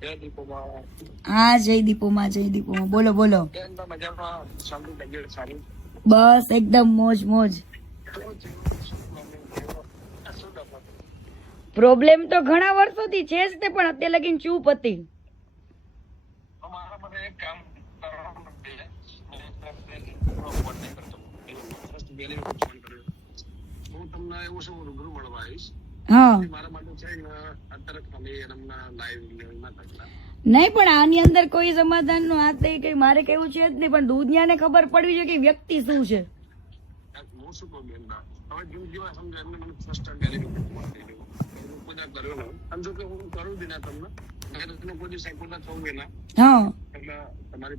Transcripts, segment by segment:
જય દીપોમાં હા જય દીપોમાં જય દીપોમાં બોલો બોલો બસ એકદમ મોજ મોજ? પ્રોબ્લેમ તો ઘણા વર્ષોથી છે જ તે પણ અત્યારે લગીને ચૂપ હતી. હું તમને એવું શું રૂબરૂ મળવા આવીશ. હા. ના. નહીં પણ આની અંદર કોઈ સમાધાનનું હાથ નહીં કઈ મારે કેવું છે જ નહીં પણ દૂધિયાને ખબર પડવી જોઈએ કે વ્યક્તિ શું છે. તમારી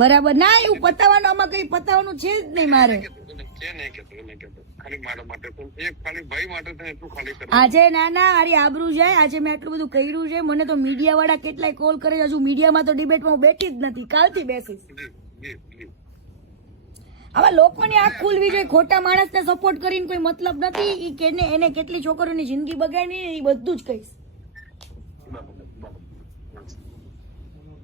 બરાબર. ના એવું પતાવવાનું આમાં કઈ પતાવવાનું છે જ નહીં મારે. કે. આજે ના ના અરે આબરૂ જાય. આજે મેં આટલું બધું કર્યું છે. મને તો મીડિયા વાળા કેટલાય કોલ કરે હજુ મીડિયામાં તો ડિબેટમાં હું બેઠી જ નથી. કાલથી બેસીશ. આવા લોકોની આંખ ખુલવી જોઈએ. ખોટા માણસને સપોર્ટ કરીને કોઈ મતલબ નથી. ઈ કેને એને કેટલી છોકરીઓની જિંદગી બગાડી એ બધું જ કહીશ બરાબર, બરાબર. ના, અસલબેન, મને હજુ કે એમના બિચારામાં મને બહુ નહીં ખબર. હું બીજી બધી કંઈ જાણતો નહીં, મને ખબર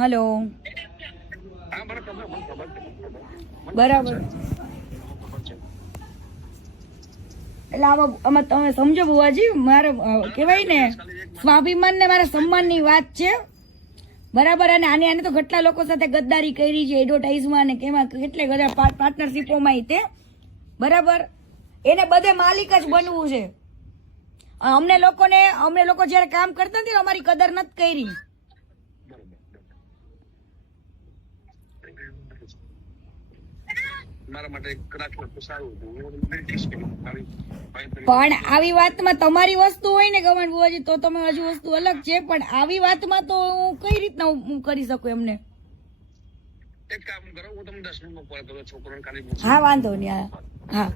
હલો. બરાબર. એટલે આમાં આમાં તમે સમજો બુવાજી, મારે કહેવાય ને, સ્વાભિમાન ને મારા સન્માનની વાત છે. બરાબર, અને આને આને તો કેટલા લોકો સાથે ગદ્દારી કરી છે એડવર્ટાઇઝમાં ને કેમાં કેટલે બધા પાર્ટનરશીપોમાં તે. બરાબર? એને બધે માલિક જ બનવું છે. અમને લોકોને અમને લોકો જ્યારે કામ કરતા હતી અમારી કદર નથી કરી મારા માટે કદાચ વસ્તુ સારું હતું હું તમને કહીશ કે મારી ભાઈ તરીકે પણ આવી વાતમાં તમારી વસ્તુ હોય ને ગમન બુવાજી તો તમે હજુ વસ્તુ અલગ છે પણ આવી વાતમાં તો હું કઈ રીતના હું કરી શકું એમને? એક કામ કરો હું વાંધો નહીં હા.